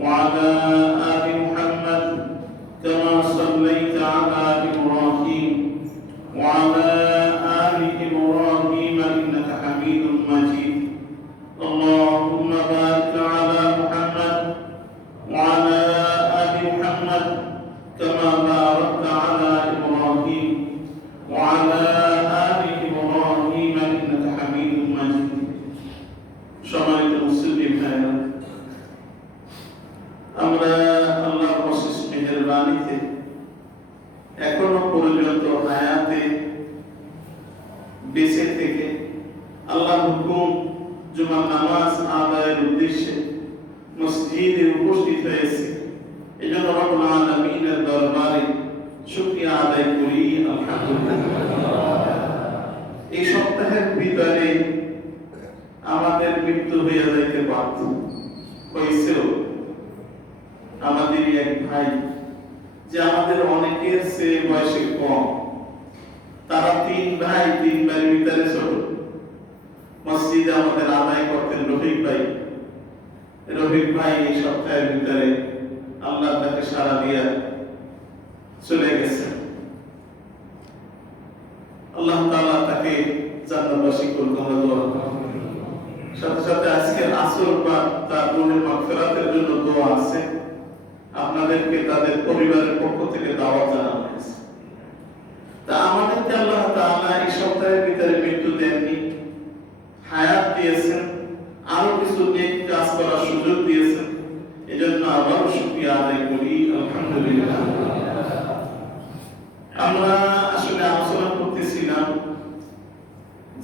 وعلى آل محمد كما صليت على إبراهيم وعلى آل إبراهيم إنك حميد مجيد اللهم بارك على محمد وعلى آل محمد كما باركت على إبراهيم وعلى آل إبراهيم إنك حميد مجيد সম্মানিত মুসলিম ভাইরা, আমরা আল্লাহর অশেষ মেহেরবানিতে এখনো পর্যন্ত হায়াতে বেঁচে থেকে আল্লাহর হুকুম জুমার নামাজ আদায়ের উদ্দেশ্যে মসজিদে উপস্থিত হয়েছে। এই জন্য রব্বুল আলামিনের দরবারে শুকরিয়া আদায় করি আলহামদুলিল্লাহ। এই সপ্তাহের ভিতরে আমাদের মৃত্যু হয়ে যাইতে পারত, হয়েছেও। আমাদের এক ভাই যে আমাদের অনেকের চেয়ে বয়সে কম, তারা তিন ভাই, তিন ভাইয়ের ভিতরে ছোট। মসজিদে আমাদের আদায় করতেন রফিক ভাই এই সপ্তাহের ভিতরে আল্লাহ তাকে সাড়া দিয়া চলে গেছেন। আল্লাহ তাআলা তাকে জান্নাতবাসী করুন। সাথে সাথে আজকের আসর বা তার রুহের মাগফিরাতের জন্য দোয়া আছে। আপনাদেরকে তাদের পরিবারের পক্ষ থেকে দাওয়াত জানানো হয়েছে। তা আমাদেরকে আল্লাহ তাআলা এই সপ্তাহের ভিতরে মৃত্যু দেননি, হায়াত দিয়েছেন, আরো কিছু নেক কাজ করার সুযোগ দিয়েছেন। এজন্য আবার শুকরিয়া আদায় করি আলহামদুলিল্লাহ। আমরা আসলে আলোচনা করতেছিলাম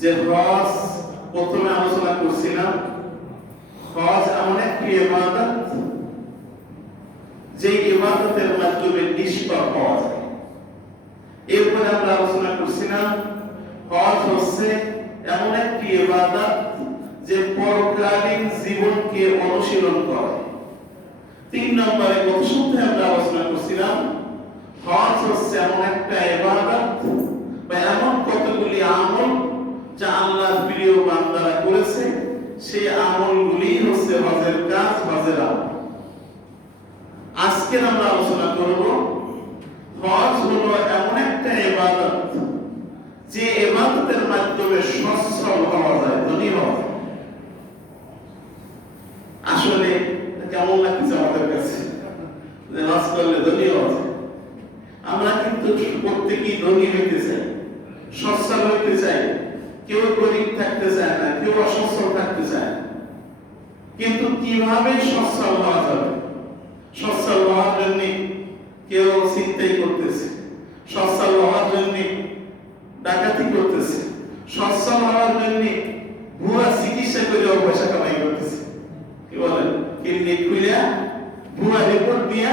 যে হজ, প্রথমে আলোচনা করছিলাম হজ এমন একটি ইবাদত যে ইবাদতের মাধ্যমে নিষ্পাপ হওয়া যায়। এরপরে আমরা আলোচনা করছিলাম হজ হচ্ছে এমন একটি ইবাদত যে পরকালীন জীবনকে অনুশীলন করে। 3 নম্বরে গত সপ্তাহে আমরা আলোচনা করছিলাম হজ হচ্ছে এমন একটা ইবাদত বা এমন কতগুলি আমল যা আল্লাহর প্রিয় বান্দারা করেছে, সেই আমলগুলি হচ্ছে হজের কাজ, হজের আমল। আজকে আমরা আলোচনা করব হজ হলো এমন একটা ইবাদত যে ইবাদতের মাধ্যমে সচ্ছল হওয়া যায়, ধনী হওয়া যায়। আসলে কেমন লাগছে আমাদের কাছে যে হজ করলে ধনী হওয়া যায়? আমরা কিন্তু প্রত্যেকেই ধনী হইতে চাই, সচ্ছল হইতে চাই। কেউ গরিব থাকতে চায় না, কেউ অসচ্ছল থাকতে চায়। কিন্তু কিভাবে সচ্ছল হওয়া যাবে? সচ্ছল হওয়ার জন্য কেউ চিন্তাই করতেছে, সচ্ছল হওয়ার জন্য ডাকাতি করতেছে, সচ্ছল হওয়ার জন্য ভুয়া চিকিৎসা করে পয়সা কামাই করতেছে। কি বলেন? ক্লিনিক খুলে ভুয়া রিপোর্ট দিয়া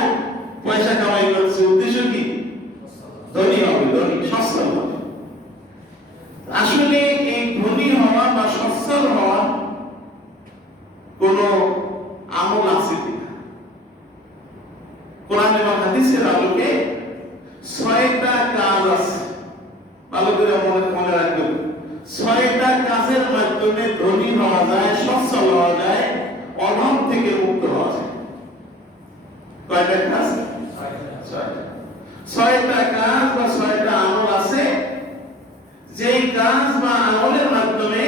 পয়সা কামাই করছে। উদ্দেশ্য কি? ধনী হবে, ধনী, সচ্ছল হবে। আসলে এই ধনী হওয়া বা সচ্ছল হওয়া কোন আমল আছে কিনা? কোরআন এবং হাদিসের আলোকে 6টা কাজ আছে। ভালো করে মনে রাখবেন, 6টা কাজের মাধ্যমে ধনী হওয়া যায়, সচ্ছল হওয়া যায়, অভাব থেকে মুক্ত হওয়া যায়। কয়টা কাজ? 6টা কাজ বা 6টা আমল আছে যেই কাজ বা আমলের মাধ্যমে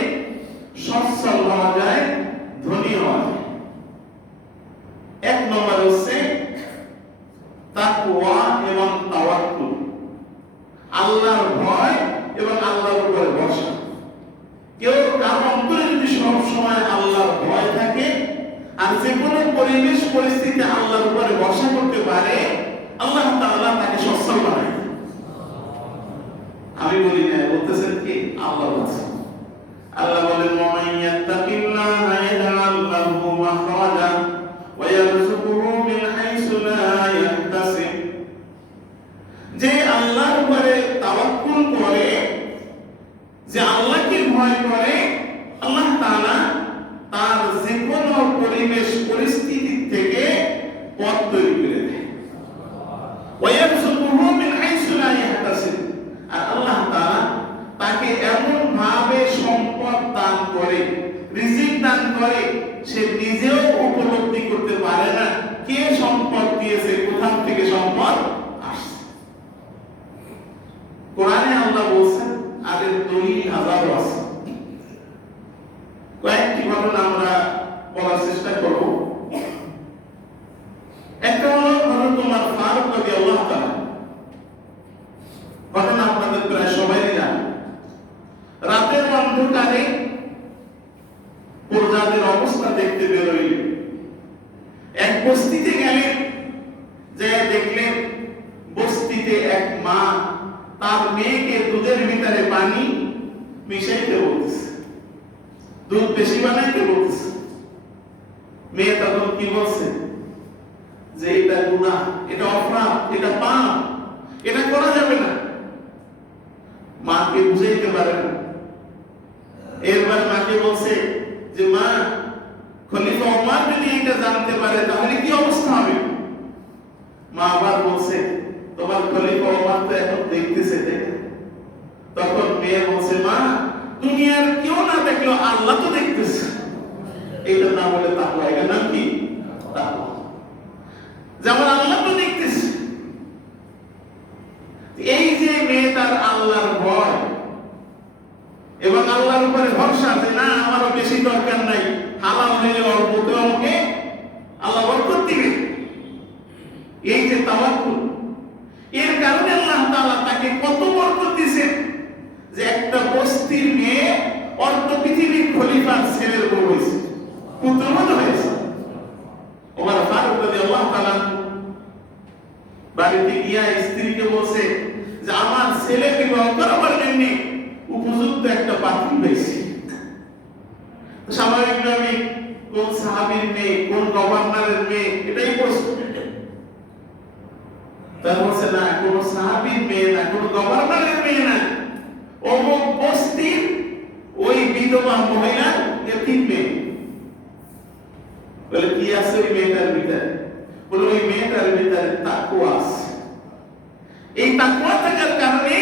সচ্ছল হওয়া যায়, ধনী হওয়া যায়। 1 নম্বর হচ্ছে তাকওয়া এবং তাওয়াক্কুল, আল্লাহর ভয় এবং আল্লাহর উপরে ভরসা। কেউ কার অন্তরে যদি সব সময় আল্লাহর ভয় থাকে আর যে কোনো পরিবেশ পরিস্থিতিতে আল্লাহর উপরে ভরসা করতে পারে, আল্লাহ তাআলা তাকে সচ্ছল বানায়। আমি বলি না, বলতেছেন কি? আল্লাহ বলছেন। আল্লাহ বলেন ওয়া ইয়াত্তাকিল্লাহা ইয়াজআল লাহু মাখরাজা ওয়া ইয়ারযুকুহু মিন হাইসু লা ইয়াহতাসিব। যে আল্লাহর উপরে তাওয়াক্কুল করে, যে আল্লাহকে ভয় করে, আল্লাহ তাআলা তার যে কোনো পরিবেশ পরিস্থিতি থেকে পথ তৈরি করে দেয়। ওয়া ইয়ারযুকুহু মিন হাইসু লা ইয়াহতাসিব। আর আল্লাহ তাআলা তাকে এমন ভাবে সম্পদ দান করে, রিজিক দান করে, সে নিজেও উপলব্ধি করতে পারে না কে সম্পদ দিয়েছে, কোথা থেকে সম্পদ আসছে। কোরআনে আল্লাহ বলছেন, আর এর দলিল হাজারো আছে। কয়েকটি ঘটনা আমরা বলার চেষ্টা করব। একটা হলো হযরত ওমর ফারুক রাদিয়াল্লাহু তাআলা, ঘটনা আপনাদের প্রায় সবাই জানেন। রাতের অন্ধকারে প্রজাদের অবস্থা দেখতে বেরোইলেন, এক বস্তিতে গেলেন, যে দেখলেন বস্তিতে এক মা তার মেয়েকে দুধের ভিতরে পানি মিশাইতে বলতেছে, দুধ বেশি বানাইতে বলতেছে। মেয়ে তখন কি বলছে, যে এটা গুনাহ, এটা অপরাধ, এটা পাপ, এটা করা যাবে না। মাকে বুঝাইতে পারে না। এরপর মাকে বলছে যে মা, খলিফা ওমর যদি এটা জানতে পারে তাহলে কি অবস্থা হবে। মা আবার বলছে, তোমার খলিফা ওমর তো এখন দেখতেছে। তখন মেয়ে বলছে, মা দুনিয়ার কেউ না দেখলো আল্লাহ তো দেখতেছে। এটা না বলে তাকওয়া, এটা নাম কি? তাকওয়া। যেমন আল্লাহ তো দেখতেছে। এই যে মেয়ে তার আল্লাহর ভয় এবং আল্লাহর উপরে ভরসা, যে না আমারও বেশি দরকার নাই, হালাল হইলে অল্পতে আমাকে আল্লাহ বরকত দিবে, এই যে তাওয়াক্কুল, এর কারণে আল্লাহ তাআলা তাকে কত বরকত দিয়েছেন, যে একটা বস্তির মেয়ে অর্ধ পৃথিবীর খলিফার ছেলের বউ হয়েছে, পুত্রবধূ হয়েছে। ওমর ফারুক রাদিয়াল্লাহু তাআলা বাড়িতে গিয়া স্ত্রীকে বলছে যে আমার ছেলে বিবাহ করাবার জন্য উপযুক্ত একটা পাত্রী পেয়েছি। স্বাভাবিকভাবে কোন সাহাবীর মেয়ে, কোন গভর্নরের মেয়ে, এটাই প্রশ্ন। তার বলছে না, কোন সাহাবীর মেয়ে না, কোন গভর্নরের মেয়ে না, অমুক বস্তির ওই বিধবা মহিলার এতিম মেয়ে। বলে কি আছে ওই মেয়েটার ভিতরে? বলে ওই মেয়েটার ভিতরে তাকওয়া আছে। এই তাকওয়া থাকার কারণে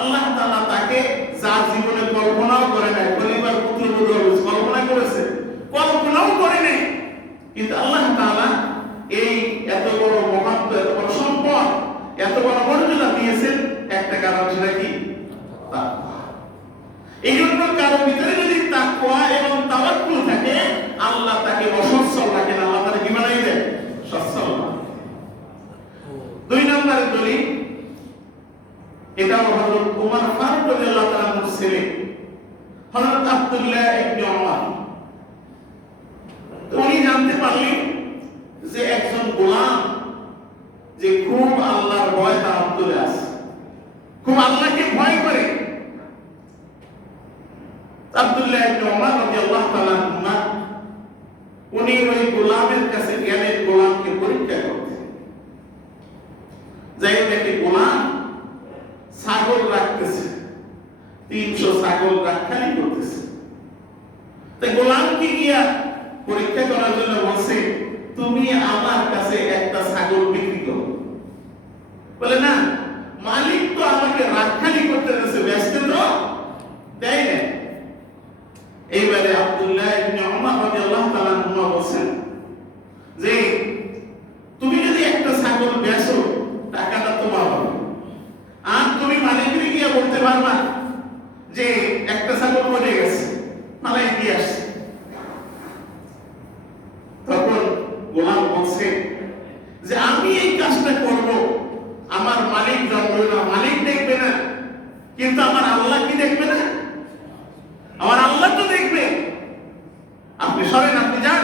আল্লাহ তাআলা তাকে যা জীবনে কল্পনাও করে নাই, খলিফার পুত্রবধূ কল্পনা করেছে, কল্পনাও করে নাই, কিন্তু আল্লাহ তাআলা এই এত বড় মহত্ব, এত বড় সম্পদ, এত বড় মর্যাদা দিয়েছেন, একটা কারণ সেটা কি? তাকওয়া। এই জন্য কারো ভিতরে যদি তাকওয়া এবং তাওয়াক্কুল থাকে, আল্লাহ তাকে অসচ্ছল রাখেন, আল্লাহ তাকে কি বানাই দেন? সচ্ছল। দুই নম্বরের দলিল, এটাও হযরত ওমর ফারুক রাদিয়াল্লাহু তাআলার ছেলে হযরত আব্দুল্লাহ ইবনে ওমর। উনি জানতে পারলেন যে একজন গোলাম যে খুব আল্লাহর ভয় তার অন্তরে আছে, খুব আল্লাহকে ভয় করে। আব্দুল্লাহ ইবনে ওমর রাদিয়াল্লাহু তাআলা উনি ওই গোলামের কাছে গেলেন গোলামকে পরীক্ষা করতে। যাই দেখে গোলাম ছাগল রাখতেছে, 300 ছাগল রাখালি করতেছে। তাই গোলামকে গিয়া পরীক্ষা করার জন্য বলছে, তুমি আমার কাছে একটা ছাগল বিক্রি করো। বলে না, মালিক তো আমাকে রাখালি করতে দিয়েছে, ব্যস্ত তো দেয় না। এইবারে আব্দুল্লাহ ইবনে ওমর রাদিয়াল্লাহু তাআলা বলেন যে তুমি যদি একটা ছাগল বেচো, টাকাটা তোমার হবে, আর তুমি মালিককে গিয়ে বলতে পারবা যে একটা ছাগল মরে গেছে, মালিক দিয়ে আসছে। তখন গোলাম বলছে যে আমি এই কাজটা করব, আমার মালিক জানবে না, মালিক দেখবে না, কিন্তু আমার আল্লাহ কি দেখবে না? আমার আল্লাহ তো দেখবে। আপনি সরেন, আপনি যান,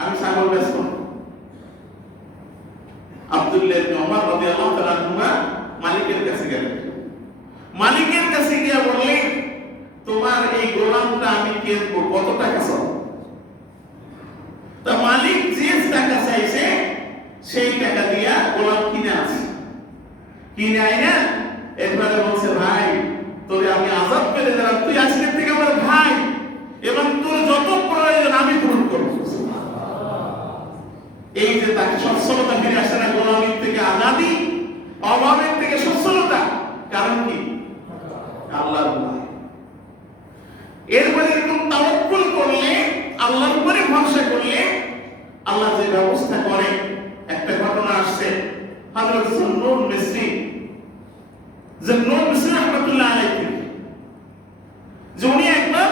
আমি ছাগল বেচবো। আব্দুল্লাহ ইবনে ওমর রাদিয়াল্লাহু তাআলা মালিকের কাছে গেলেন। মালিকের কাছে গিয়ে বললেন, তোমার এই গোলামটা আমি কিনবো, কত টাকা চাও? তা মালিক যে টাকা চাইছে সেই টাকা দিয়া গোলাম কিনে আছে। কিনে আইনা এরপরে বলছে, ভাই তোরে আমি আযাব করে দিলাম, তুই আজকের থেকে আমার ভাই, এবং তোর যত প্রয়োজন আমি পূরণ করব। এই যে তাকে সচ্ছলতা ফিরে আসছে না, গোলামির থেকে আজাদি, অভাবের থেকে সচ্ছলতা, কারণ কি? আল্লাহর ভয়। এরপরে এরকম তাওয়াক্কুল করলে, আল্লাহর উপরে ভরসা করলে, আল্লাহ যে ব্যবস্থা করে হযরত জুন্নুন মিসরি রাহমাতুল্লাহ আলাইহি, যিনি একবার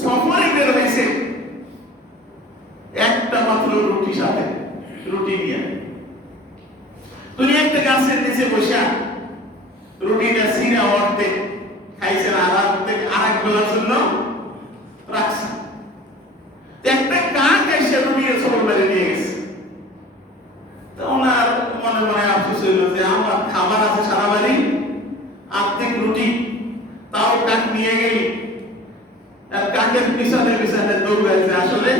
সফরে বের হয়েছে একটা মাত্র রুটি সাথে, রুটি নিয়ে তিনি একটা গাছের নিচে বসে রুটিটা ছিঁড়া অর্ধেক খাইছেন, আর অর্ধেক আরেক বেলার জন্য রাখছেন। একটা কাক এসে রুটির সবল মেরে নিয়ে গেছে। তো ওনার মনে মনে আফসোস হইল যে আমার খাবার আছে সারা বাড়ি, অর্ধেক রুটি তাও কাক নিয়ে গেল। আর কাকের পিছনে পিছনে দৌড়াইছে আসলে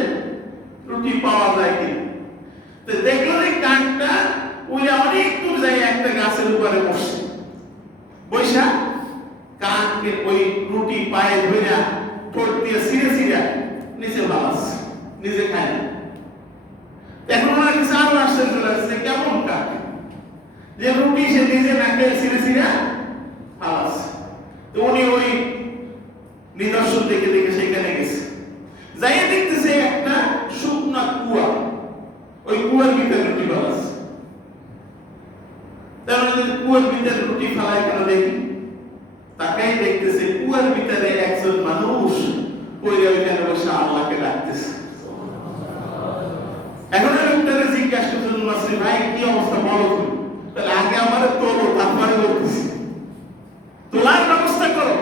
রুটি পাওয়া যায় কি। তো দেখলো যে কাকটা ওই অনেক দূর যায় একটা গাছের উপরে বসে, বৈশা কাককে ওই রুটি পায়ে ধইরা ঠোঁট দিয়ে ছিঁড়ে ছিঁড়ে নিচে ফালাচ্ছে, নিজে খায় না। এখন ওনার কাছে আরো আশ্চর্য লাগছে, কেমন কাক যে রুটি সে নিজে না খেয়ে ছিঁড়ে ছিঁড়ে ফালাচ্ছে। তো উনি ওই নিদর্শন দেখে দেখে সেখানে গেছে, যাইয়ে দেখতেছে একটা শুকনা কুয়া, ওই কুয়ার ভিতরে রুটি ফালাচ্ছে। তাহলে কুয়ার ভিতরে রুটি ফালায় কেন দেখি, তাকাই দেখতেছে কুয়ার ভিতরে একজন মানুষ পড়ে ওইখানে বসে আল্লাহকে ডাকতেছে। এখন লোকটারে জিজ্ঞাসা করছেন, মাসরি ভাই কি অবস্থা বলো তুমি? তাহলে আগে আমারে তোলো, তারপরে বলতেছি, তোলার ব্যবস্থা করো।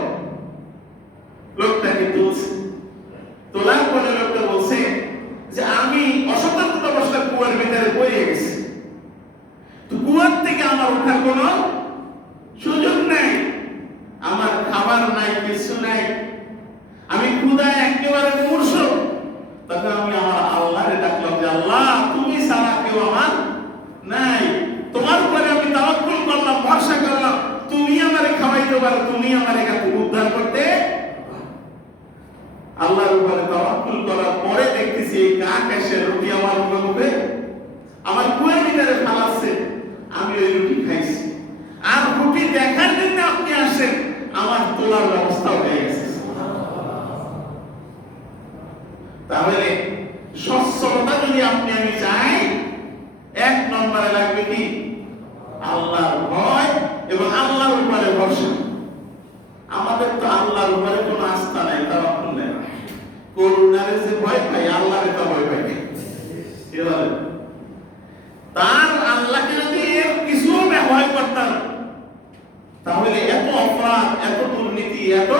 লোকটাকে তুলছে, তোলার পরে লোকটা বলছে যে আমি অসতর্কতাবশত কুয়ার ভিতরে পড়ে গেছি, তো কুয়ার থেকে আমার ওঠার কোনো সুযোগ নাই, আমার খাবার নাই, কিছু নাই, আমি ক্ষুধায় একেবারে মূর্ছ। তখন আমি আমার আল্লাহরে ডাকলাম যে আল্লাহ তুমি ছাড়া কেউ আমার নাই, তোমার উপরে আমি তাওয়াক্কুল করলাম, ভরসা করলাম, তুমি আমারে খাওয়াইতে পারো, তুমি আমারে এখান থেকে উদ্ধার করতে। আল্লাহর উপরে তাওয়াক্কুল করার পরে দেখতেছি এই কাক এসে রুটি আমার মুখে আমার কুয়ার ভিতরে ফালাচ্ছে, আমি ওই রুটি খাইছি। আর রুটি দেখার জন্য আপনি আসেন, আমার তোলার ব্যবস্থা হয়ে গেছে। তাহলে সচ্ছলতা যদি আপনি আমি চাই, এক নম্বরে লাগবে কি আল্লাহর ভয় এবং আল্লাহর উপরে ভরসা। আমাদের তো আল্লাহর উপরে কোনো আস্থা নাই, তাওয়াক্কুল নাই। করুণারে যে ভয় পাই, আল্লাহরে তো ভয় পাই না। কি বলেন? তার আল্লাহকে যদি এর কিছু ভয় করতাম, তাহলে এত অপরাধ, এত দুর্নীতি, এত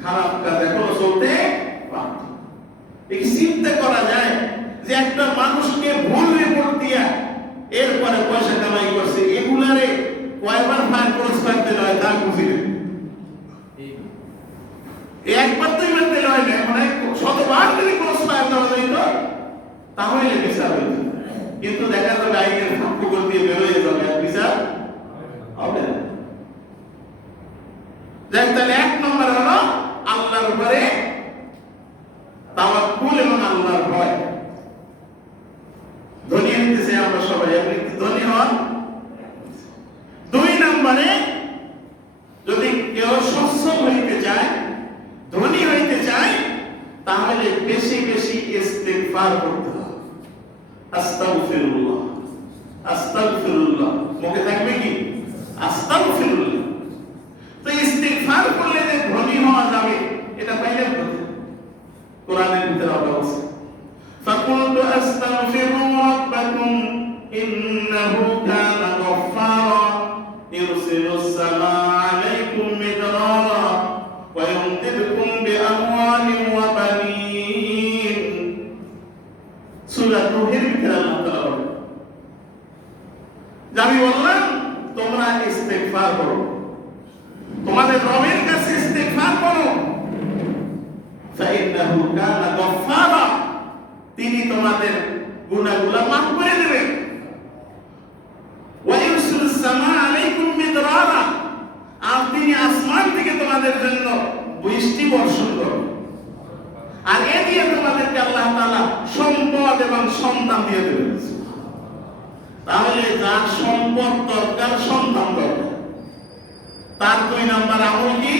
খারাপ কাজ এখনো চলতে পারত। এই চিন্তা করা যায় যে একটা মানুষকে ভুল রিপোর্ট দিয়া এরপরে পয়সা কামাই করছে, এগুলারে কয়বার ফাইন খরচ করতে হয় তা বুঝিলে একবার তো ইমান দিলে হয় না, মানে শতবার যদি খরচ পায় তাহলে বিচার হইত। কিন্তু দেখা যাবে আইনের ফাঁক দিয়ে বেরোয় যাবে, বিচার হবে না। তাহলে এক নম্বর হলো আল্লাহর উপরে তাওয়াক্কুল এবং আল্লাহর ভয়। ধনী হইতেছে আমরা সবাই, আপনি ধনী হন। দুই নম্বরে যদি কেউ সচ্ছল হইতে চায়, ধনী হইতে চায়, তাহলে বেশি বেশি ইস্তিগফার করতে হবে। আস্তাগফিরুল্লাহ, আস্তাগফিরুল্লাহ মুখে থাকবে কি আস্তাগফিরুল্লাহ। তো ইস্তিগফার করলে যে ধনী হওয়া যাবে এটা পাইলে কথা কোরআনের ভিতরে আছে, ফাকুলতু আস্তাগফিরু রাব্বাকুম ইন্নাহু কানা গফফারা ইরসিলুস সামাআ আলাইকুম মিদরারা ওয়া ইমদিদকুম বিআমওয়ালিন ওয়া বানিন। সূরা নূহের ভিতরে আল্লাহ তাআলা বলেন, আমি বললাম তোমরা ইস্তিগফার করো, তোমাদের রবের কাছে ইস্তিগফার করো, ফাইন্নাহু কানা গফফারা, তিনি তোমাদের গুনাহগুলো মাফ করে দেবেন। ওয়া ইরসিলুস সামাআ আলাইকুম মিদরারা, আর তিনি আসমান থেকে তোমাদের জন্য বৃষ্টি বর্ষণ করবেন, আর এ দিয়ে তোমাদেরকে আল্লাহ তাআলা সম্পদ এবং সন্তান দিয়ে দেবেন। তাহলে যার সম্পদ দরকার, সন্তান দরকার, তার দুই নাম্বার আমল কি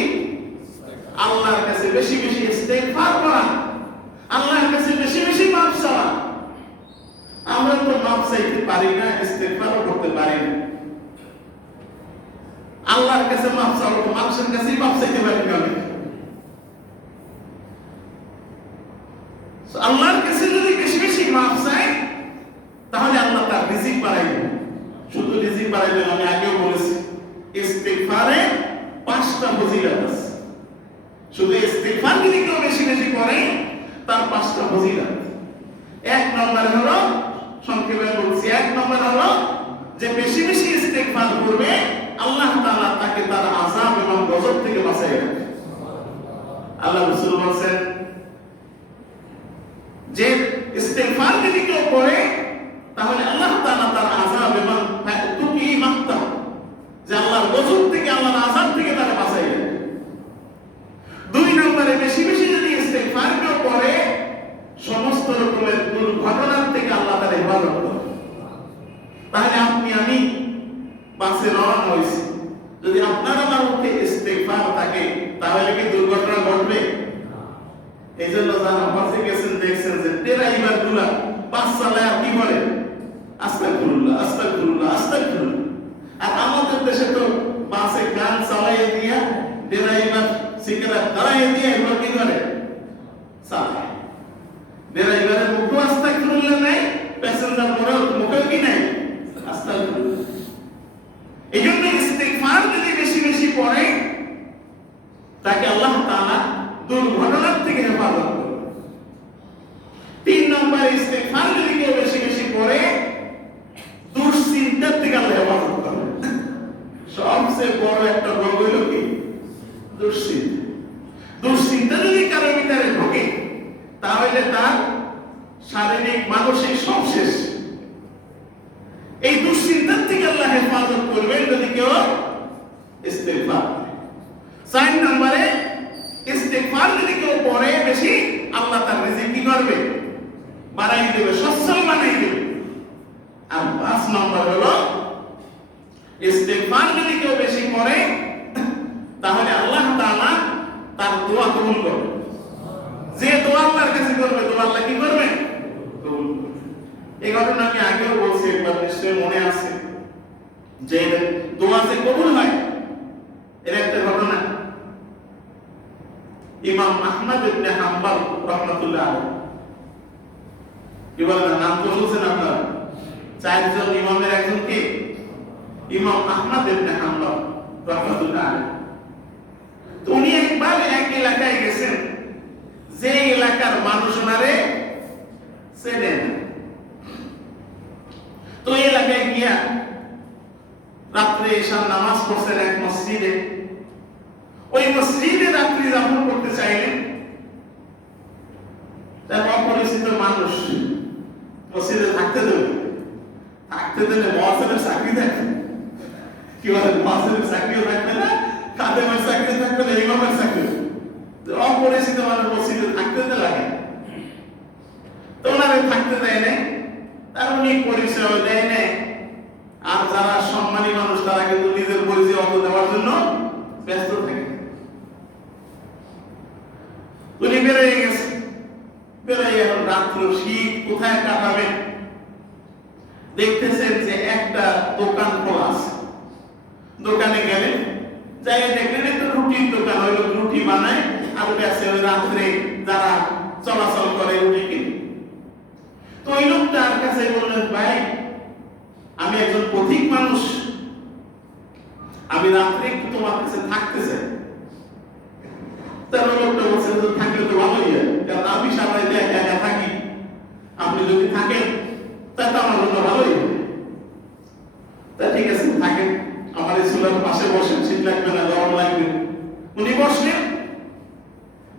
আল্লাহর কাছে বেশি বেশি ইস্তিগফার করা, আল্লাহর কাছে বেশি বেশি মাফ চাওয়া। আমরা তো মাফ চাইতে পারি না, ইস্তেগফারও করতে পারি না। আল্লাহর কাছে মাফ চাওয়া তো মানুষের কাছেই মাফ চাইতে পারি না। আল্লাহর কাছে যদি বেশি বেশি মাফ চাই তাহলে আল্লাহ তার রিজিক বাড়াইবে। শুধু রিজিক বাড়াইবে, আমি আগেও বলেছি ইস্তেগফারে 5টা ফজিলত আছে। শুধু ইস্তেগফার যদি কেউ বেশি বেশি করে তার 5টা ফজিলত। 1 নম্বর হলো, সংক্ষেপে বলছি, 1 নম্বর হলো যে বেশি বেশি ইস্তেগফার করবে আল্লাহ তাআলা তাকে তার আযাব এবং গজব থেকে বাঁচায় রাখবে। আল্লাহ রাসূল বলেন যে ইস্তেগফার যদি কেউ করে তাহলে আল্লাহ তাআলা তার আযাব এবং তুকি মাক্তা, যে আল্লাহর গজব থেকে, আল্লাহর আযাব থেকে তাকে বাঁচায় রাখবে। 2 নম্বরে বেশি বেশি যদি ইস্তেগফার কেউ করে সমস্ত রকমের দুর্ঘটনার থেকে আল্লাহ তাআলা হেফাজত করে। তাহলে আপনি আমি বাসে রওনা হয়েছি, যদি আপনার আমার মধ্যে ইস্তেগফার থাকে তাহলে কি দুর্ঘটনা ঘটবে? এই জন্য যারা বাসে গেছেন দেখছেন যে ড্রাইভার গুলা বাস চালায় কি বলে আস্তাগফিরুল্লাহ আস্তাগফিরুল্লাহ আস্তাগফিরুল্লাহ। আর আমাদের দেশে তো বাসে গান চালাইয়ে দিয়া ড্রাইভার সিগারেট ধরাইয়ে দিয়ে এগুলো কি করে চালায়। ড্রাইভারের মুখে আস্তাগফিরুল্লাহ নাই, প্যাসেঞ্জার মুখে কি নাই আস্তাগফিরুল্লাহ। এই জন্য ইস্তেগফার যদি বেশি বেশি পড়ে তাকে আল্লাহ তাআলা দুর্ঘটনার থেকে হেফাজত করবে। 3 নম্বরে ইস্তেগফার যদি কেউ বেশি বেশি পড়ে দুশ্চিন্তার থেকে আল্লাহ হেফাজত করবে। সবচেয়ে বড় একটা রোগ হলো কি? দুশ্চিন্তা। দুশ্চিন্তা যদি কারো ভিতরে ঢোকে তাহলে তার শারীরিক মানসিক সব শেষ। এই দুশ্চিন্তার থেকে আল্লাহ হেফাজত করবেন যদি কেউ ইস্তেগফার করে। 4 নম্বরে ইস্তেগফার যদি কেউ পড়ে বেশি আল্লাহ তার রিজিক কি করবে? বাড়াই দেবে, সচ্ছল বানাই দেবে। আর 5 নম্বর হলো ইস্তেগফার যদি কেউ বেশি করে তাহলে আল্লাহ তাআলা তার দোয়া কবুল করবে। যে দোয়া আল্লাহর কাছে করবে দোয়া আল্লাহ কি করবে? কবুল করবে। এই ঘটনা আমি আগেও বলছি, একবার নিশ্চয়ই মনে আছে, যে দোয়া যে কবুল হয় এর একটা ঘটনা। ইমাম আহমদ ইবনে হাম্বল রাহমাতুল্লাহ আলাইহি, কি বলেন নাম তো শুনছেন আপনারা? 4 জন ইমামের একজন কে? ইমাম আহমদ ইবনে হাম্বল রাহমাতুল্লাহ আলাইহি। তো উনি একবার এক এলাকায় গেছেন, যে এলাকার মানুষ ওনারে চেনে না। তো এই এলাকায় গিয়া রাত্রে ঈশার নামাজ পড়ছেন এক মসজিদে। ওই মসজিদে রাত্রি যাপন করতে চাইলেন। তার অপরিচিত মানুষ মসজিদে থাকতে দেবে, থাকতে দিলে মুয়াজ্জিনের চাকরি থাকবে, কি বলে মুয়াজ্জিনের চাকরিও থাকবে না, খাদেমের চাকরি থাকবে না, ইমামের চাকরি। অপরিচিত মানুষ মসজিদে থাকতে দিতে লাগে, তো ওনারে থাকতে দেয় না। তার উনি পরিচয় দেয় না। আর যারা সম্মানী মানুষ তারা কিন্তু নিজের পরিচয় অত দেওয়ার জন্য ব্যস্ত থাকে। উনি বেরোয় গেছে, বেরোয় এখন রাত্র শীত কোথায় কাটাবেন দেখতেছেন যে একটা দোকান খোলা আছে। দোকানে গেলেন, যাই দেখলেন একটা রুটির দোকান, ওই লোক রুটি বানায় আর বেঁচে ওই রাত্রে যারা চলাচল করে রুটি কিনে। তো ওই লোকটার কাছে বললেন, ভাই আমি একজন পথিক মানুষ, আমি রাত্রে একটু তোমার কাছে থাকতে চাই। তার লোকটা বলছে থাকলে তো ভালোই হয়, কারণ আমি সামনে একা থাকি, আপনি যদি থাকেন তাহলে তো আমার জন্য ভালোই হবে। তা ঠিক আছে থাকেন, আমার এই চুলার পাশে বসেন, শীত লাগবে না, গরম লাগবে। উনি বসলেন,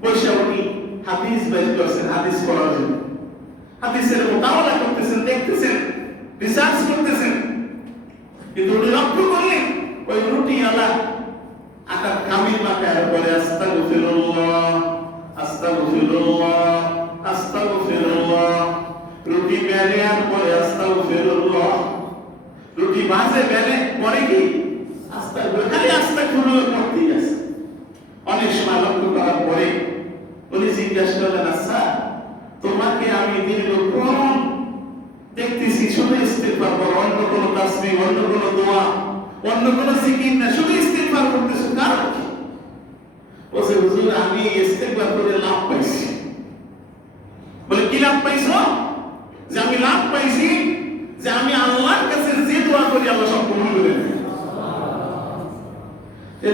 বসে উনি হাদিস বের করছেন, হাদিস পড়ার জন্য। হাদিসের মোতাবেলা করতেছেন, দেখতেছেন, রিসার্চ করতেছেন। কিন্তু উনি লক্ষ্য করলেন ওই রুটি আলা আটা কামিল মাথায় বলে আস্তাগফিরুল্লাহ আস্তাগফিরুল্লাহ আস্তাগফিরুল্লাহ। রুটি বেলে আর পরে আস্তাগফিরুল্লাহ, রুটি ভাজে বেলে পরে কি আস্তাগফিরুল্লাহ, খালি আস্তাগফিরুল্লাহ করতেই আছে। অনেক সময় লক্ষ্য করার পরে উনি জিজ্ঞাসা করলেন, আচ্ছা তোমাকে আমি দীর্ঘক্ষণ দেখতেছি দিছি শুধু ইস্তিগফার করো, অন্য কোনো তাসবিহ, অন্য কোনো দোয়া, অন্য কোনো জিকির না, শুধু ইস্তিগফার করতেছো। কারণ কি? বলছে হুজুর আমি ইস্তিগফার করে লাভ পাইছি। বলে কি লাভ পাইছো? যে আমি লাভ পাইছি যে আমি আল্লাহর কাছে যে দোয়া করি আল্লাহ সব কবুল করে নেয়।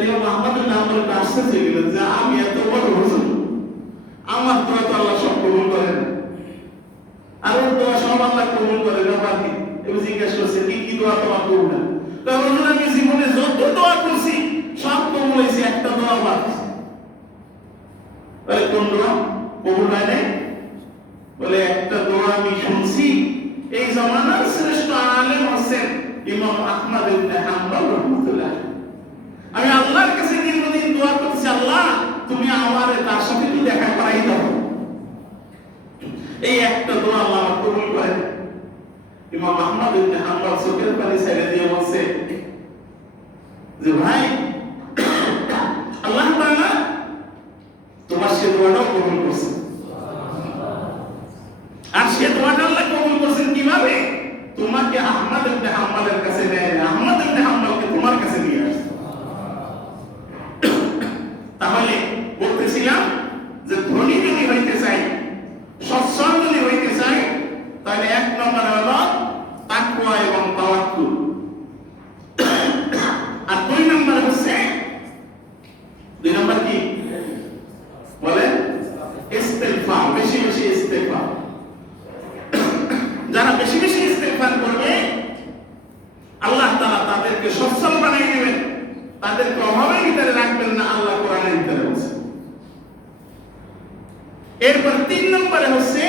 ইমাম আহমদ বিন হাম্বল কাছে ছিলেন যে আমি এত বড় হুজুর, আমার দোয়া তো আল্লাহ সব কবুল করে না, আর ওর দোয়া সব আল্লাহ কবুল করে না। বাকি এবার জিজ্ঞেস করছে কি কি দোয়া তোমার কবুল না? হুজুর আমি জীবনে যত দোয়া করছি সব কবুল হয়েছে, একটা দোয়া বাদ। বলে কোন দোয়া কবুল হয় নাই? বলে একটা দোয়া আমি শুনছি, এই জামানার শ্রেষ্ঠ আলেম হচ্ছেন ইমাম আহমদ ইবনে হাম্বল রাহমাতুল্লাহ। আমি আল্লাহর কাছে দীর্ঘদিন দোয়া করছি, আল্লাহ তুমি আমারে তার সাথে একটু দেখা করাই দাও। এই একটা দোয়া আল্লাহ কবুল করেন। ইমাম আহমদ ইবনে হাম্বল চোখের পানি ছেড়ে দিয়ে বলছে যে ভাই আল্লাহ তাআলা তোমার সে দোয়াটাও কবুল করছে। আর সে দোয়াটা আল্লাহ কবুল করছেন কিভাবে? তোমাকে আহমদ ইবনে হাম্বলের কাছে নেয়, আহমদ ইবনে হাম্বলকে তোমার কাছে নিয়ে আসছে। তাহলে বলতেছিলাম যে ধনী যদি হইতে চাই, সচ্ছল যদি হইতে চাই, তাহলে এক নম্বর হলো তাকওয়া এবং তাওয়াক্কুল, আর দুই নম্বর হচ্ছে দুই নম্বর কি বলেন? ইস্তিগফার, বেশি বেশি ইস্তিগফার। যারা বেশি বেশি ইস্তিগফার করবে আল্লাহ তাআলা তাদেরকে সচ্ছল বানিয়ে দিবেন, তাদেরকে অভাবের ভিতরে রাখবেন না। আল্লাহ কোরআনের ভিতরে বলছে। এরপর তিন নম্বরে হচ্ছে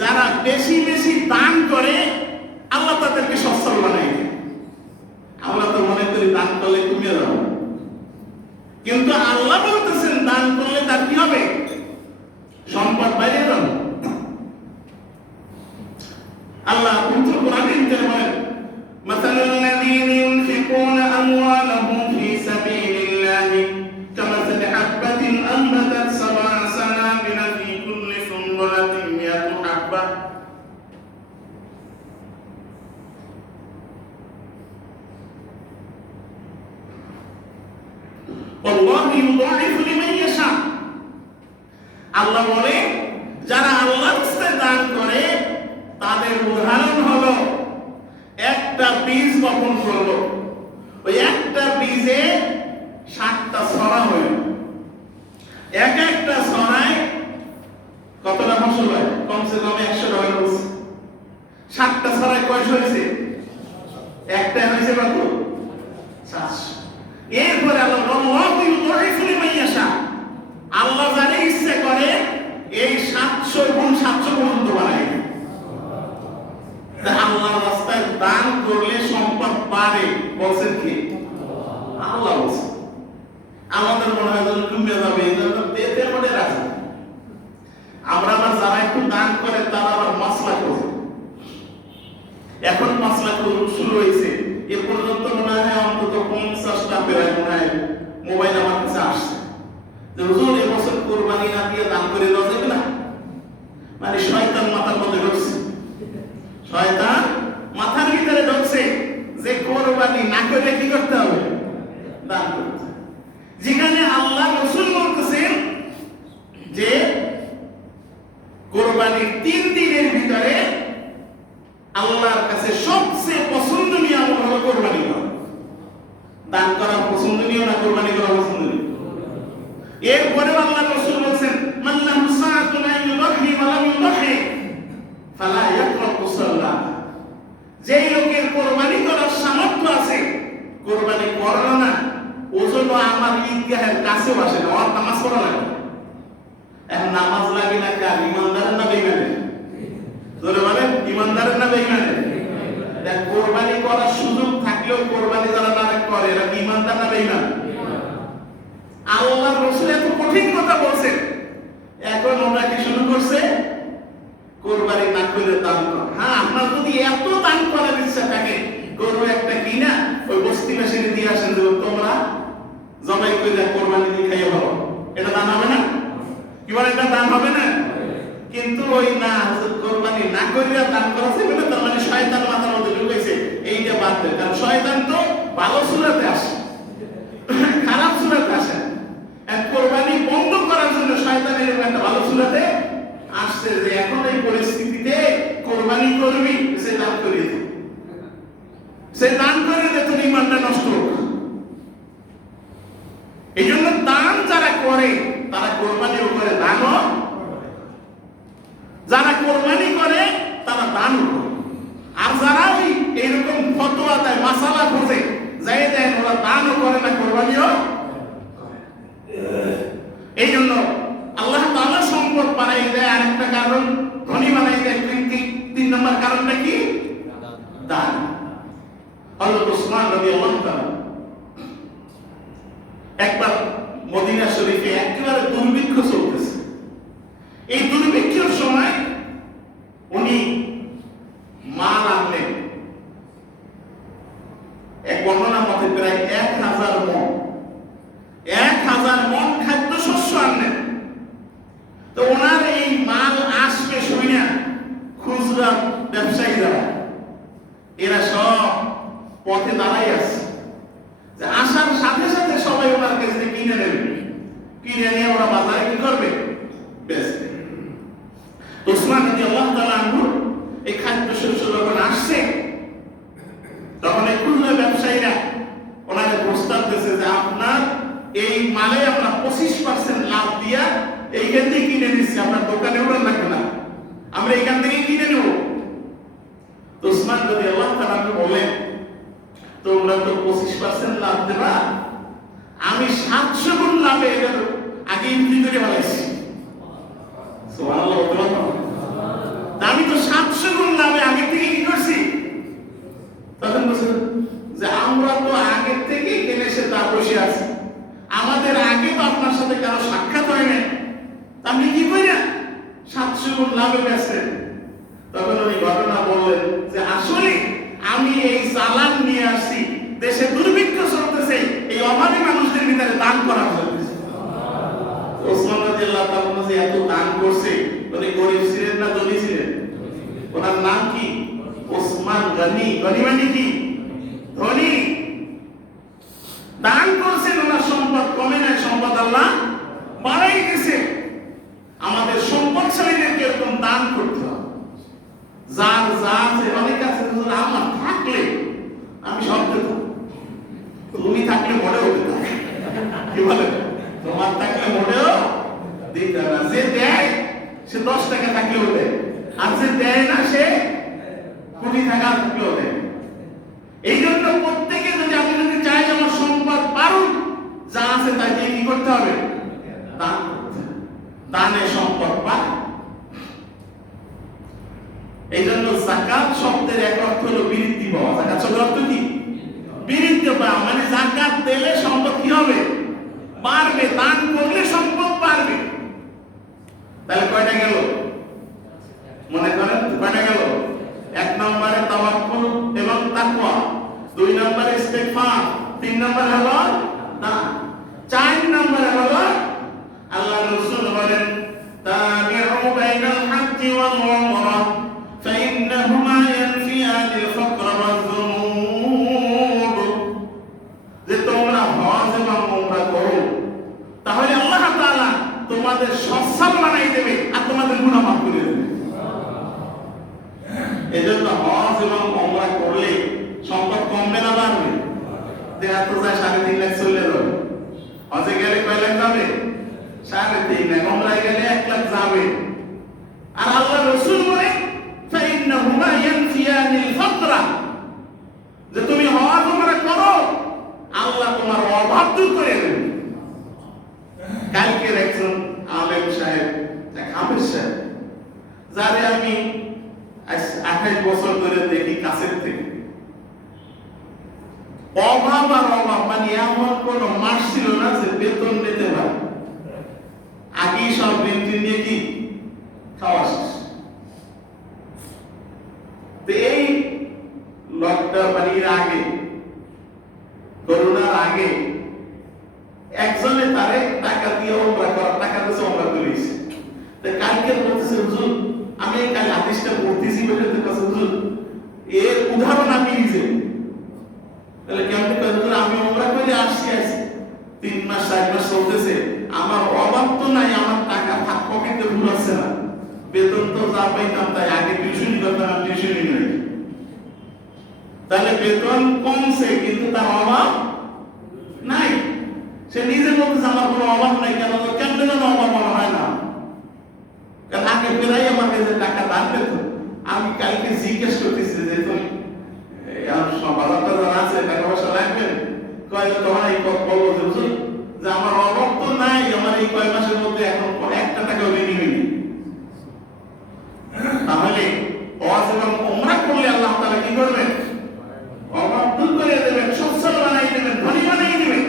যারা বেশি বেশি দান করে আল্লাহ তাদেরকে সচ্ছল বানিয়ে দেয়। আমরা তো মনে করি দান করলে কমিয়ে যাবে, কিন্তু আল্লাহ বলতেছেন দান করলে তার কি হবে? সম্পদ বাইরে যাবে। আল্লাহ পবিত্র কোরআনে ভিতরে বলেন মাসালুল লাযীনা ইউনফিকুনা আমওয়ালাহুম ফী সাবিলিল্লাহি কামাসালি হাববাতিন আনবাতাত সাবআ সানাবিলা ফী কুল্লি সুনবুলাতিন মিয়াতু হাব্বা আল্লাহু ইউদাইফু লিমান ইয়াশা। আল্লাহ বলে যারা আল্লাহর রাস্তায় দান করে তাদের উদাহরণ হলো একটা বীজ বপন করলো, ওই একটা বীজে 60টা ছড়া হইল। এক একটা ছড়ায় কতটা ফসল হয়? কমসে কম 100 টাকা হয়েছে। 60টা ছড়ায় কয়শো হয়েছে? একটা হয়েছে কত? 700। এরপরে আল্লাহ যারা ইচ্ছা করে এই 700 গুণ 700 পর্যন্ত বানায়। আল্লাহর রাস্তায় দান করলে সম্পদ বাড়ে, বলছেন কি? আল্লাহ বলছে। আমাদের মনে হয় যেন কমে যাবে, এই জন্য পেতে মনে রাখে। আমরা আবার যারা একটু দান করে তারা আবার মাসলা করে। এখন মাসলা শুরু হয়েছে, এ পর্যন্ত মনে হয় অন্তত 50টা প্রায় মনে হয় মোবাইল আমার কাছে আসছে যে হুজুর এবছর কোরবানি না দিয়ে দান করে দেওয়া যাবে না। মানে শয়তান মাথার মধ্যে ঢুকছে, শয়তান মাথার ভিতরে ঢুকছে যে কোরবানি না করে কি করতে হবে? দান করতে হবে। যেখানে আল্লাহ রাসূল বলতেছেন যে কোরবানির 3 দিনের ভিতরে আল্লাহর কাছে সবচেয়ে পছন্দনীয় আমল হলো কোরবানি করা। দান করা পছন্দনীয় না কোরবানি করা পছন্দনীয়? এরপরে আল্লাহ রাসূল বলেন মান লাহু সাআতুন আন ইউদহি ওয়া লাম ইউদহি ফালা ইয়াকরাবু সালাত। যেই লোকের কোরবানি করার সামর্থ্য আছে কোরবানি করলো না, ওজন আমার ঈদগাহের কাছেও আসে না, ওর নামাজ পড়া লাগে। এখন নামাজ লাগে না কার? ইমানদারের না বেঈমানের? ধরে বলেন ইমানদারের না বেঈমানের? দেখ কোরবানি করার সুযোগ থাকলেও কোরবানি যারা না করে এরা কি ইমানদার না বেঈমান? আল্লাহর রাসূল এত কঠিন কথা বলছেন, এখন ওরা কি শুরু করছে? কোরবানি না করে দান করা। হ্যাঁ, আপনার যদি এত দান করার ইচ্ছা থাকে গরু একটা কিনা ওই বস্তিবাসীকে দিয়ে আসেন যে তোমরা জবাই করে কোরবানি দিয়ে খাইয়ে ভালো, এটা দান হবে না? কি বলে এটা দান হবে না? কিন্তু ওই না কোরবানি না করিয়া দান করা যাবে না, তার মানে শয়তান মাথার মধ্যে ঢুকেছে এইটা বাদ দেয়, কারণ শয়তান তো ভালো সুরাতে আসে, খারাপ সুরাতে আসে। কোরবানি বন্ধ করার জন্য শয়তান এরকম একটা ভালো সুরাতে আসছে যে এখন এই পরিস্থিতিতে কোরবানি করবি, সে দান করিয়ে দে, সে দান করে দে, তোর ইমানটা নষ্ট হোক। এই জন্য দান যারা করে তারা কোরবানিও করে, দানও, যারা কোরবানি করে তারা দান করে। আর যারা ওই এইরকম ফতোয়া দেয়, মাসালা খোঁজে, যাই দেয়, ওরা দানও করে না, কোরবানিও। এই জন্য আল্লাহ তাআলা সম্পদ বাড়াই দেয়, আরেকটা কারণ ধনী বানাই দেয়। তিন নম্বর কারণটা কি? দান। হযরত ওসমান রাদিয়াল্লাহু তাআলা একবার মদিনা শরীফে একেবারে দুর্ভিক্ষ চলতেছে। এই দুর্ভিক্ষের সময় উনি মাল আনলেন, এক বর্ণনা মতে প্রায় 1000 মণ, 1000 মণ খাদ্যশস্য আনলেন। তো ওনার এই মাল আসবে শুনে খুচরা ব্যবসায়ীরা এরা সব পথে দাঁড়াই আছে, যে আসার সাথে সাথে সবাই ওনার কাছে কিনে নেবে, কিনে নিয়ে ওরা বাজারে কি করবে? বেচবে। তো ওসমান রাদিয়াল্লাহু তাআলা আনহু এই খাদ্যশস্য যখন আসছে, তখন এই খুচরা ব্যবসায়ীরা ওনাকে প্রস্তাব দিয়েছে যে আপনার এই মালে আমরা 25% লাভ দিয়া এইখান থেকে কিনে নিচ্ছি, আপনার দোকানে ওরা লাগবে না, আমরা এইখান থেকে কিনে নেব। তো ওসমান রাদিয়াল্লাহু তাআলা বলেন, তোমরা তো 25% লাভ দেবা, আমি 700 গুণ লাভে এর আগে বিক্রি করে ফেলাইছি। সুবহানাল্লাহ। আমি তো 700 গুণ লাভে আগে থেকে কি করছি? তখন বলছেন যে আমরা তো আগে থেকে কিনে সে তা বসে আছি, আমাদের আগে তো আপনার সাথে কারো সাক্ষাৎ হয় না, আপনি কি করেন 700 গুণ লাভে বেচেন। তখন উনি ঘটনা বললেন যে আসলে আমি এই চালান নিয়ে আসছি, দেশে দুর্ভিক্ষ চলতেছে, এই অভাবী মানুষদের ভিতরে দান করা হয়েছে। ওসমান রাদিয়াল্লাহু তাআলা যে এত দান করছে, উনি গরিব ছিলেন না ধনী ছিলেন? ওনার নাম কি? ওসমান গনি। গনি মানে কি? ধনী। দান করছেন, ওনার সম্পদ কমে নাই, সম্পদ আল্লাহ বাড়াই দিয়েছে। আমাদের সম্পদশালীদেরকে এরকম দান করতে হবে। যার যে অনেক আছে, আমার থাকলে আমি সব দেব, তুমি থাকলে মোটেও দিতে, কি বলে, তোমার থাকলে মোটেও দিতে না। যে দেয় সে 10 টাকা থাকলেও দেয়, আর যে দেয় না সে কোটি টাকা থাকলেও দেয়। এই জন্য প্রত্যেকে যদি আপনি যদি চাই আমার সম্পদ বাড়ুক, যা আছে তাই দিয়ে কি করতে হবে? দান করতে হবে। দানে সম্পদ বাড়ে। এই জন্য যাকাত শব্দের এক অর্থ হলো বৃদ্ধি পাওয়া। যাকাত শব্দের অর্থ কি? বৃদ্ধি পাওয়া, মানে যাকাত দিলে সম্পদ কি হবে? বাড়বে। দান করলে সম্পদ বাড়বে। তাহলে কয়টা গেল? মনে করেন কয়টা গেল? 1 নম্বরে তাওয়াক্কুল এবং তাকওয়া, 2 নম্বরে ইস্তিগফার, 3 নম্বরে হলো দান, 4 নম্বরে হলো আল্লাহ রাসূল বলেন তাবিউ বাইনাল হজ্জি ওয়াল উমরাহ فإنهما ينفيان الفقر والذنوب। যে তোমরা হজ এবং উমরা করো, তাহলে আল্লাহ তাআলা তোমাদের সচ্ছল বানাই দেবে আর তোমাদের গুনাহ মাফ করে দেবে। এজন্য হজ এবং উমরা করলে সম্পদ কমবে না বাড়বে? দেখা তো যায় 3.5 লাখ চলে যাবে। হজে গেলে কয় লাখ যাবে? 3.5 লাখ। উমরায় গেলে 1 লাখ যাবে। আর আল্লাহ রাসূল বলে فإنهما ينفيان الفقر, যে তুমি হজ উমরা করো, আল্লাহ তোমার অভাব দূর করে দেবে। কালকের একজন আলেম সাহেব, এক হাফেজ সাহেব, যারে আমি 28 বছর ধরে দেখি কাছের থেকে, অভাব আর অভাব, মানে এমন কোন মাস ছিল না যে বেতন নিতে পারে। আগেই সব ঋণ নিয়ে কি খাওয়া শেষ। এই লকডাউনের আগে, করোনার আগে, একজনে তারে টাকা দিয়ে ওমরা করার টাকা দিয়েছে, ওমরা করেছে। তো কালকে বলতেছে হুজুর, আমি কাল হাদিসটা পড়তেছি বলে তো কাছে হুজুর বেতন তো যা পাইতাম তাই, আগে টিউশনি করতাম, টিউশনি নেই। তাহলে বেতন কমছে কিন্তু তার অভাব নাই। সে নিজের মধ্যে আমার কোনো অভাব নাই, কেন কেমনে যেন অভাব মনে হয় না। কারণ আগে প্রায় আমার কাছে টাকা দান পেত। আমি কালকে জিজ্ঞেস করতেছি যে তুমি বাজারটা যারা আছে টাকা পয়সা রাখবেন, কয় তোমার এই বলবো যে বুঝুন যে আমার অভাব তো নাই, আমার এই কয় মাসের মধ্যে এখন একটা টাকাও ঋণী হয়নি। তাহলে ওয়াজ এবং উমরা করলে আল্লাহ তাআলা কি করবেন? অভাব দূর করে দেবেন, সচ্ছল বানাই দেবেন, ধনী বানাই দেবেন।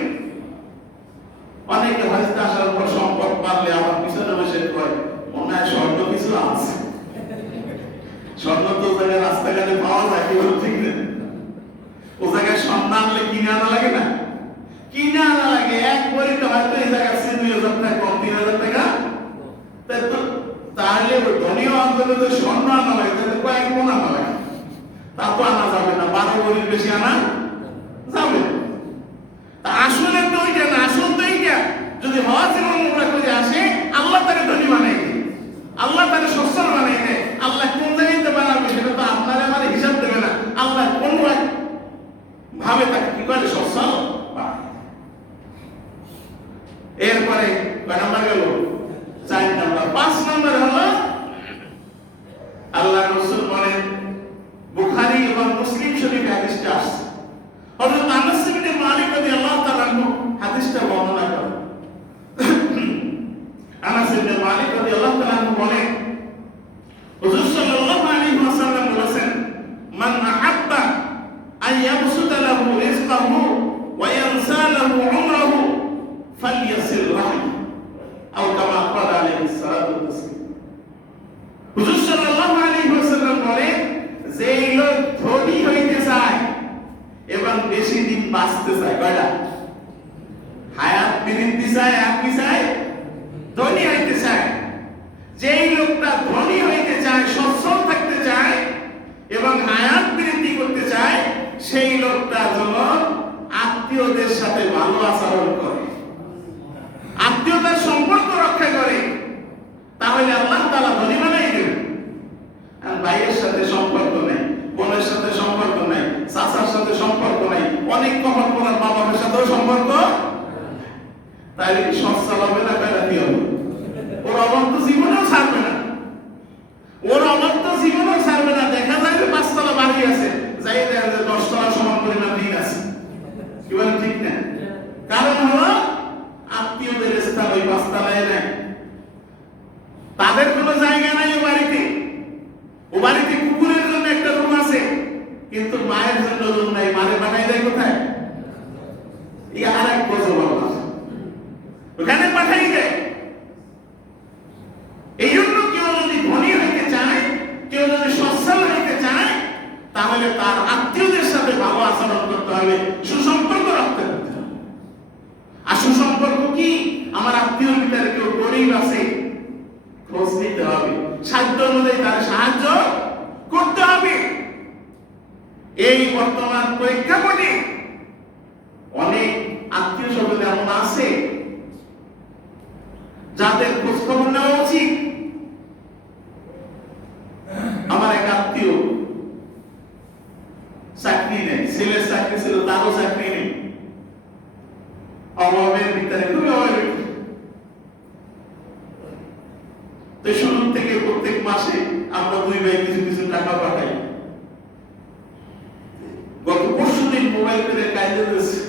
অনেকে হজে আসার পর সম্পদ পারলে আবার পিছনে বসে কয় মনে হয় স্বর্ণ কিছু আছে। স্বর্ণ তো জায়গায় রাস্তাঘাটে পাওয়া যায়, কি বল ঠিক না? ও জায়গায় স্বর্ণ আনলে কিনে আনা লাগে না? কিনে আনা লাগে। এক ভরিতে হয়তো এই জায়গায় 2,000 টাকা কম, 3,000 টাকা। তাহলে ধনী অঞ্চলে তো স্বর্ণ আনা লাগে, তাহলে কয়েক মন আনা লাগে। তা তো আনা যাবে না, 12 ভরির বেশি আনা যাবে না। আসলে তো ওইটা না, আসল তো এইটা। যদি হজ এবং উমরা করে আসে, আল্লাহ তাকে ধনী বানাই দেয়, আল্লাহ তাকে সচ্ছল বানাই দেয়। আল্লাহ কোন জায়গাতে বানাবে সেটা তো আপনার আমার হিসাব দেবে না। আল্লাহ কোন ভাবে তাকে কি করে সচ্ছল বানায়। এরপরে কয় নাম্বার গেল? 4 নাম্বার। 5 নাম্বার হলো আল্লাহ রাসূল বলেন, বুখারী এবং মুসলিম শরীফে হাদিসটা আছে, হযরত আনাস ইবনে মালিক রাদিয়াল্লাহু তাআলা আনহু হাদিসটা বর্ণনা করেন। আনাস ইবনে মালিক রাদিয়াল্লাহু তাআলা আনহু বলেন, হুজুর সাল্লাল্লাহু আলাইহি ওয়াসাল্লাম বলেছেন, মান আহাব্বা আন ইয়াবসুতা লাহু রিজকাহু ওয়া ইয়ানসা লাহু উমরাহু ফালইয়াসিল রাহিম, আও কামা ক্বালা আলাইহিস সালাতু ওয়াসসালাম। হুজুর সাল্লাল্লাহু আলাইহি ওয়াসাল্লাম বলেন, যে লোক ধনী হইতে চায় এবং বেশি দিন বাঁচতে চায়, কয়টা? হায়াত বৃদ্ধি চায়, আর কি চায়? ধনী হইতে চায়। যেই লোকটা ধনী হইতে চায়, সচ্ছল থাকতে চায় এবং হায়াত বৃদ্ধি করতে চায়, সেই লোকটা যেন আত্মীয়দের সাথে ভালো আচরণ করে, আত্মীয়তার সম্পর্ক রক্ষা করে, তাহলে আল্লাহ তাআলা ধনী বানাই দেবেন। আর ভাইয়ের সাথে সম্পর্ক নেই, বোনের সাথে সম্পর্ক নেই, চাচার সাথে সম্পর্ক নেই, অনেক কখন করার মা বাবার সাথেও সম্পর্ক, তাহলে কি সচ্ছল হবে না? বেড়াতে হবে। ওর অভাব তো জীবনেও ছাড়বে না, ওর অভাব তো জীবনেও ছাড়বে না। দেখা যায় যে 5 তলা বাড়ি আছে, যাই দেখা যায় 10 তলা সমান পরিমাণ ঋণ আছে, কি বলেন ঠিক না? কারণ হলো আত্মীয়দের স্থান ওই 5 তলায় নাই, তাদের কোনো জায়গা নাই ও বাড়িতে। ও বাড়িতে কুকুরের জন্য একটা রুম আছে, কিন্তু মায়ের জন্য রুম নাই। মারে পাঠাই দেয় কোথায়? এই আর এক গজব আল্লাহ ওখানে পাঠাই দেয়। এই জন্য কেউ যদি ধনী হইতে চায়, কেউ যদি সচ্ছল হইতে চায়, তাহলে তার আত্মীয়দের সাথে ভালো আচরণ করতে হবে, সুসম্পর্ক রাখতে হবে। আর সুসম্পর্ক কি? আমার আত্মীয়র ভিতরে কেউ গরিব আছে, খোঁজ নিতে হবে, সাধ্য অনুযায়ী তার সাহায্য করতে হবে। এই বর্তমান প্রেক্ষাপটে অনেক আত্মীয় স্বজন এমন আছে যাদের খোঁজ খবর নেওয়া উচিত। আমার এক আত্মীয় চাকরি নেই, ছেলের চাকরি ছিল, তারও চাকরি নেই, অভাবের ভিতরে খুবই অভাবের। তো শুরু থেকে প্রত্যেক মাসে আমরা 2 ভাই কিছু কিছু টাকা পাঠাই। গত পরশুদিন মোবাইল করে কাইতে দিয়েছে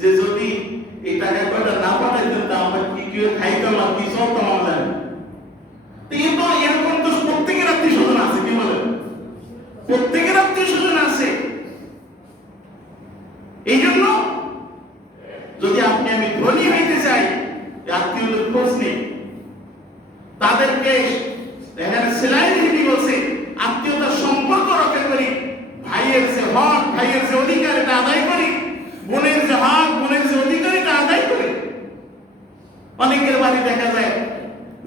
যে যদি এই টাকা কয়টা না পাঠাইতেন তা আমরা কি কি খাইতাম আর কি চলতাম আমরা। তো এরকম তো প্রত্যেকের আত্মীয় স্বজন আছে, কি বলেন? প্রত্যেকের আত্মীয় স্বজন আছে। এই জন্য যদি আপনি আমি ধনী হইতে চাই, আত্মীয়দের খোঁজ নেই, তাদেরকে দেখেন সেলাই নীতি বলছে আত্মীয়তার সম্পর্ক রক্ষা করি, ভাইয়ের যে হক, ভাইয়ের যে অধিকার এটা আদায় করি, বোনের যে হক, বোনের যে অধিকার এটা আদায় করি। অনেকের বাড়ি দেখা যায়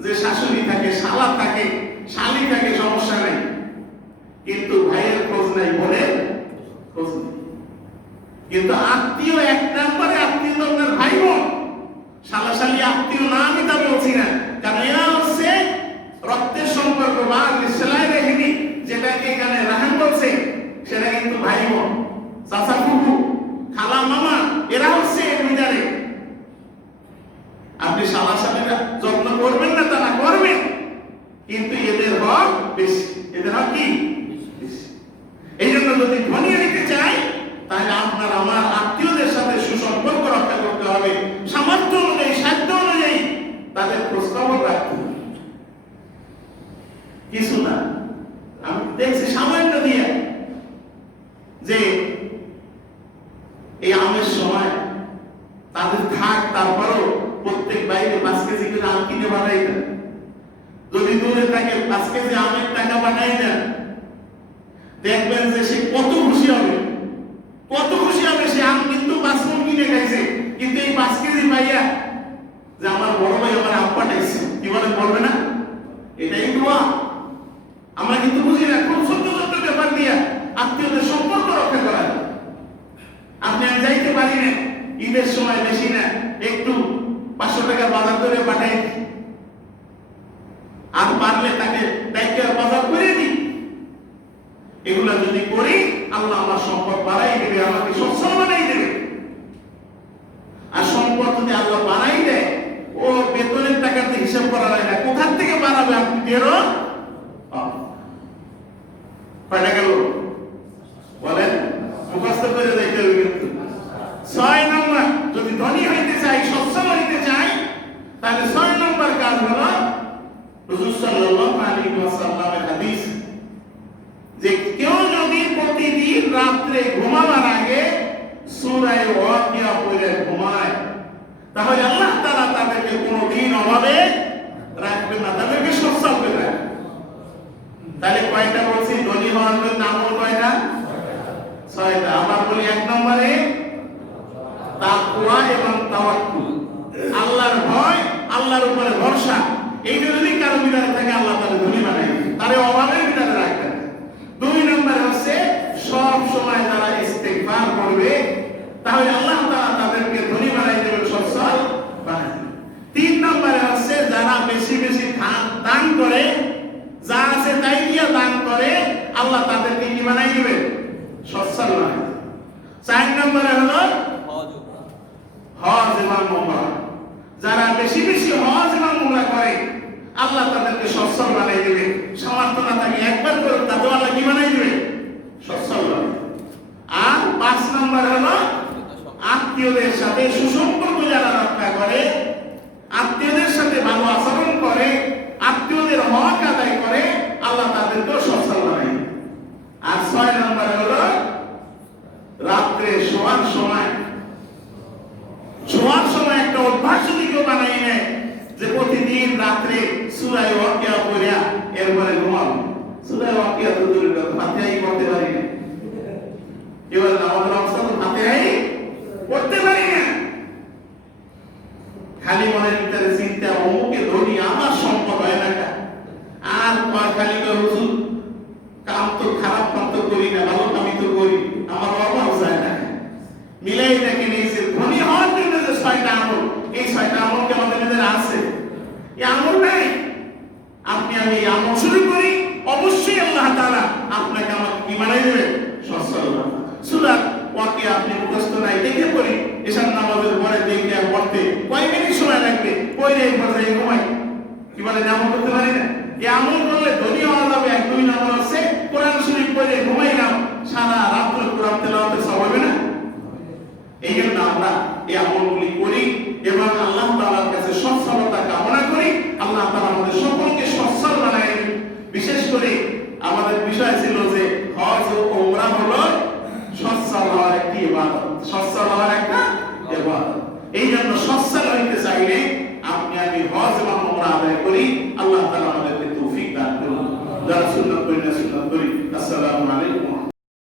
যে শাশুড়ি থাকে, শালা থাকে, শালি থাকে, সমস্যা নাই, কিন্তু ভাইয়ের খোঁজ নাই, বোনের খোঁজ নেই। কিন্তু আত্মীয় 1 নম্বরে আত্মীয় তো আপনার ভাই বোন, শালা শালি আত্মীয় না, আমি তা বলছি না, কারণ এরা হচ্ছে রক্তের চাচা ফুফু খালা মামা এরা হচ্ছে এর ভিতরে। আপনি শালা শালীরা যত্ন করবেন না, তারা করবেন, কিন্তু এদের হক বেশি। এদের হক কি? এই জন্য যদি ধনী হইতে চাই তাহলে আপনার আমার আত্মীয়দের সাথে সুসম্পর্ক রক্ষা করতে হবে, সামর্থ্য অনুযায়ী সাধ্য অনুযায়ী তাদের খোঁজখবর রাখতে হবে। কিছু না, আমি দেখছি সামান্য দিয়ে যে এই আমের সময় তাদের থাক, তারপরও প্রত্যেক বাইরে 5 কেজি করে আম কিনে বানাই দেন। যদি দূরে থাকে 5 কেজি আমের টাকা বানাই দেন, দেখবেন যে সে কত খুশি হবে, কত খুশি হবে। সে আম কিন্তু 5 মণ কিনে খাইছে, কিন্তু এই 5 কেজি পাইয়া যে আমার বড় ভাই আমার আম পাঠাইছে, কি বলে? বলবে না? এটাই দোয়া। আমরা কিন্তু বুঝি না, খুব ছোট্ট ছোট্ট ব্যাপার দিয়ে আত্মীয়দের সম্পর্ক রক্ষা করা যায়। আপনি আমি যাইতে পারি না, ঈদের সময় বেশি না, একটু 500 টাকার বাজার করে পাঠাই, আর পারলে তাকে দায়িত্বের বাজার করে দিই। এগুলা যদি করি, আল্লাহ আমার সম্পদ বাড়াই দেবে, আমাকে সচ্ছল বানাই দেবে। আর সম্পদ যদি আল্লাহ বাড়াই দেয়, ও বেতনের টাকাতে হিসাব করা যায় না, কোথা থেকে বাড়াবে আপনি টেরও কয়টা গেল বলেন? মুখস্থ করে দেখতে হবে। কিন্তু 6 নম্বর, যদি ধনী হইতে চাই, সচ্ছল হইতে চাই, তাহলে 6 নম্বর কাজ হলো হুজুর সাল্লাল্লাহু আলাইহি ওয়াসাল্লামের হাদিস, যে কেউ যদি প্রতিদিন রাত্রে ঘুমাবার আগে সূরা ওয়াকিয়া পড়ে ঘুমায়, তাহলে আল্লাহ তাআলা তাদেরকে কোনোদিন অভাবে রাখবেন না, তাদেরকে সচ্ছল করে রাখবেন। তাহলে কয়টা বলছি? ধনী হওয়ার জন্য আমল কয়টা? 6টা। আমরা বলি 1 নম্বরে তাকওয়া এবং তাওয়াক্কুল, আল্লাহর ভয়, আল্লাহর উপরে ভরসা। এইটা যদি কারো ভিতরে থাকে, আল্লাহ তাআলা ধনী বানাই দিবেন, তারে অভাবের ভিতরে রাখবেন। 2 নম্বরে হচ্ছে সব সময় যারা ইস্তেগফার করবে, তাহলে আল্লাহ তাআলা তাদেরকে ধনী বানাই দেবেন, সচ্ছল বানাই দিবেন। 3 নম্বরে হচ্ছে যারা বেশি বেশি দান করে, যা আছে তাই দিয়ে দান করে, আল্লাহ তাদেরকে কি বানাই দিবেন? সচ্ছল বানাই দিবেন। 4 নম্বরে হলো হজ এবং উমরা। যারা বেশি বেশি হজ এবং উমরা করে, আল্লাহ তাদেরকে সচ্ছল বানাই দিবেন। সামর্থ্য না থাকে একবার করে, তাতে আল্লাহ কি বানাই দিবেন? সচ্ছল বানাই দিবেন। আর 5 নম্বর হলো আত্মীয়দের সাথে সুসম্পর্ক যারা রক্ষা করে, আত্মীয়দের সাথে ভালো আচরণ করে, আত্মীয়দের হক আদায় করে, আল্লাহ তাদেরকেও সচ্ছল বানাই দিবেন। আর 6 নম্বর হলো রাত্রে শোয়ার সময় একটা অভ্যাস যদি কেউ বানাই নেয়, যে প্রতিদিন রাত্রে সূরা ওয়াকিয়া পড়িয়া এরপরে ঘুমাবো। সূরা ওয়াকিয়া তো দূরের কথা, ফাতিহাই পড়তে পারি না। এবার আমাদের অবস্থা তো ফাতিহাই পড়তে পারি না। খালি মনের ভিতরে চিন্তা, অমুকে ধনী, আমার সম্পদ হয় না। আর খালি হুজুর কাম তো খারাপ কাম তো করি না, ভালো কামই তো করি, আমার অভাব যায় না। মিলাই দেখে নিয়েছে ধনী হওয়ার জন্য যে 6টা আমল, এই 6টা আমল কি আমাদের ভিতরে আছে? এই আমল নাই। আপনি আমি এই আমল শুরু করি, অবশ্যই আল্লাহ তাআলা আপনাকে আমাকে কি বানাই দেবেন? সচ্ছল। সূরা ওয়াকিয়া আপনি মুখস্থ নাই, দেখে পড়ি, এশার নামাজের পরে দেখে পড়তে কয় মিনিট সময় লাগবে, পড়ে এই পর্যায়ে ঘুমাই, কি বলে? আমল করতে পারি না। এই আমল করলে ধনী হওয়া যাবে। 1-2 নম্বর হচ্ছে কোরআন শরীফ পড়ে ঘুমাইলাম, সারা রাত কোরআন তেলাওয়াতের সওয়াব হবে না? এই জন্য আমরা এই আমলগুলি করি এবং আল্লাহ তাআলার কাছে সচ্ছলতা কামনা করি। আল্লাহ তাআলা আমাদের সকলকে সচ্ছল বানায় দিন। বিশেষ করে আমাদের বিষয় ছিল যে হজ ও উমরা হলো সচ্ছল হওয়ার একটি ইবাদত, সচ্ছল হওয়ার একটা ইবাদত। এই জন্য সচ্ছল হইতে চাইলে আপনি আমি হজ এবং উমরা আদায় করি। আল্লাহ তাআলা